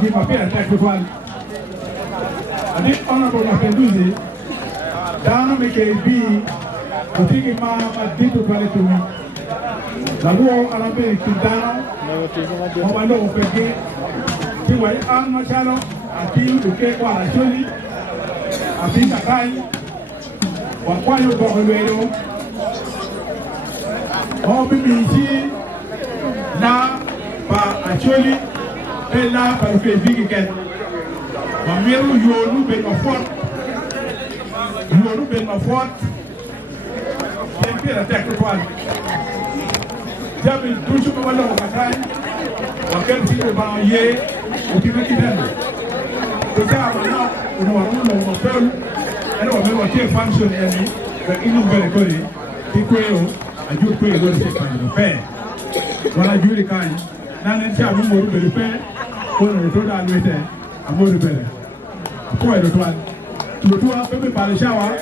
give a fair attack to one. And this honorable Mapenduzi, down make a B, to take him out at D to 22. The war Arabic to down, Omano Peggy, to a arm channel, a team to take one actually, a piece of time, one point of olwedo. Oh, baby, na pa Acholi Elders pa ke big ken Mameru yolu ben ma fort tempera tekwan jabi tuju ko wala ko tay wa ken ti ba ye o ti meti den to ta ma na no wa no mo pel ene wa me wa ti function eni ba inu bere ko ni ti ko yo aju ko yo se pa no pe wala juri kai nan ti amu mo bere pe ko no to da lete amoru bere ko e do to Lutua pepe para shawa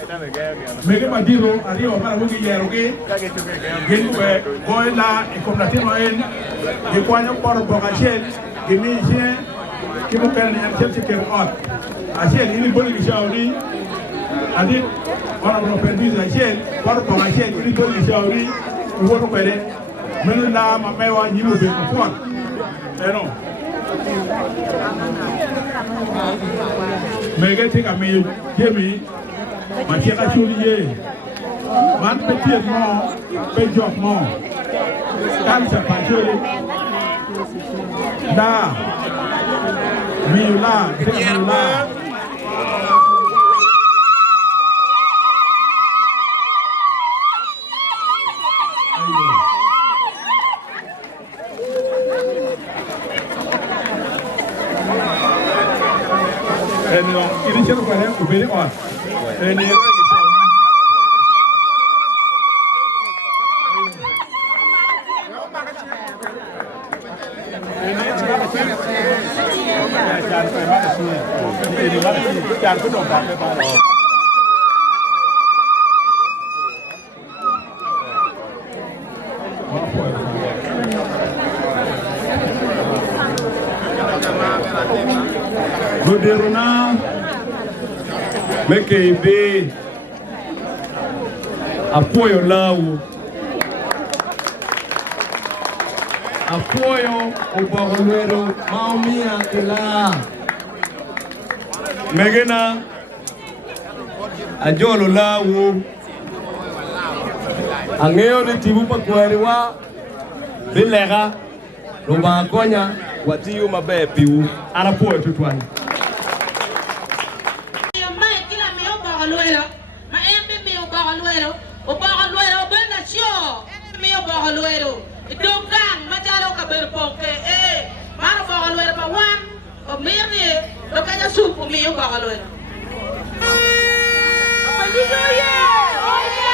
mege madiro ari o para bugi yero ge genwe goila e komlatino en e kwanya por bogachel ge mi je ki mo kan ni chel ke ot achel ini boli shauri adi ora no permis achel por bogachel ini boli shauri wo to pere menu na mamewa nyimu be ko fort eno mege tika mi jemi ma ti Acholi ye man petit mo pe job mo kan sa Acholi da Miyo la ini cerita pada ubedi on. Ini Budiruna make be apoio lao apoio olwedo maumia kila megena ajolo lao angeo ni tibu pakwariwa bilega roba konya watiyo mabe piu arapoio tutwani olwedo benda sio Miyo olwedo idongang majalo ka berpoke mara olwedo pa wan o mirni do kanya sup Miyo olwedo Mapenduzi oye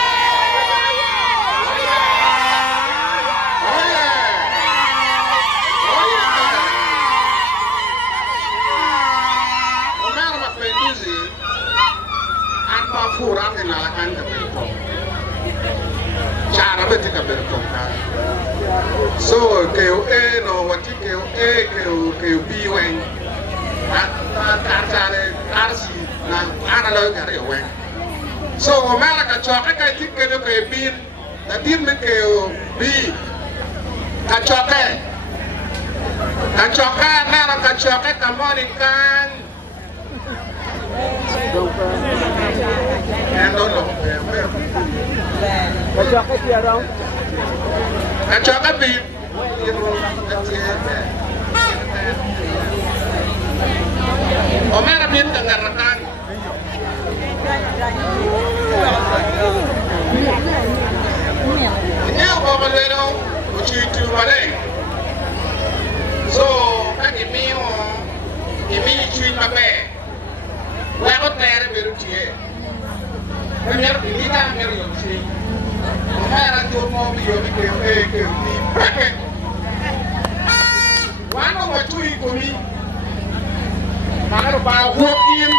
Omar Mapenduzi anpa fura na kan ka berpoke cara beti ka berpoka so keo no wati keo bi wen ta tare arsi na ana lo ka re wen so o mala ka choka ka tikke no ke bin na tin me keo bi ka choka na ka choka ka morning kan Kacoka tiarong. Kacoka bi. Omera bin dengar rekan. Ini apa olwedo ucitu mare. So kan imi cuy mabe. Wa tere beru tie. Mer bilita mer yo cuy. Era turmo Miyo ke wano watui komi mangaro ba walk in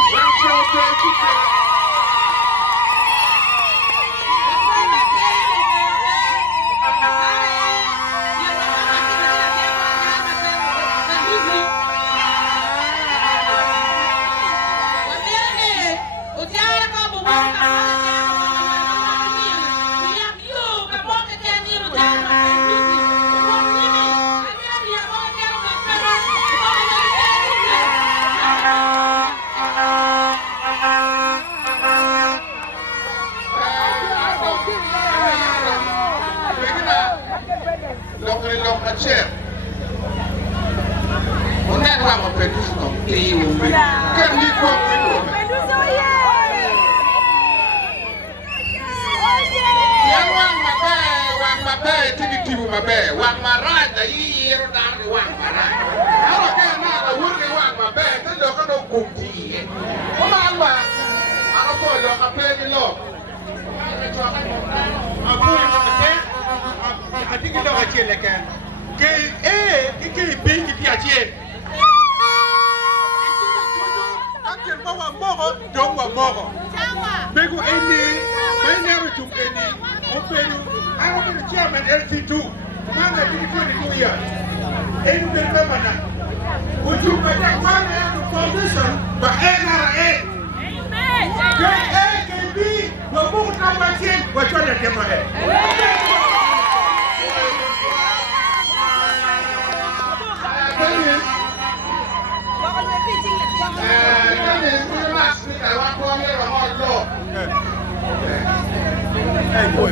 Mapenduzi no tiu. Kan ni kwa mwigo. Mapenduzi oye! Yan wang mabe, tiki tibu mabe, wang marada yi yero dari wang marada. Halo kaya na la wurni wang mabe, tendo kano kumti. Oma alwa, ano ko lo kapeli lo. Aku yang kata, hati kita kacil lekan. Ke bing kita kacil. Kacil bawa moho, dong bawa moho. Begu ini, mana itu ini? Operu, aku ni chairman LT2. Mana ini kau ni kau ya? Ini berapa? Ujung banyak mana yang foundation, bahaya KB, wabung nama cien, wajar dia mahal. Hey, boy,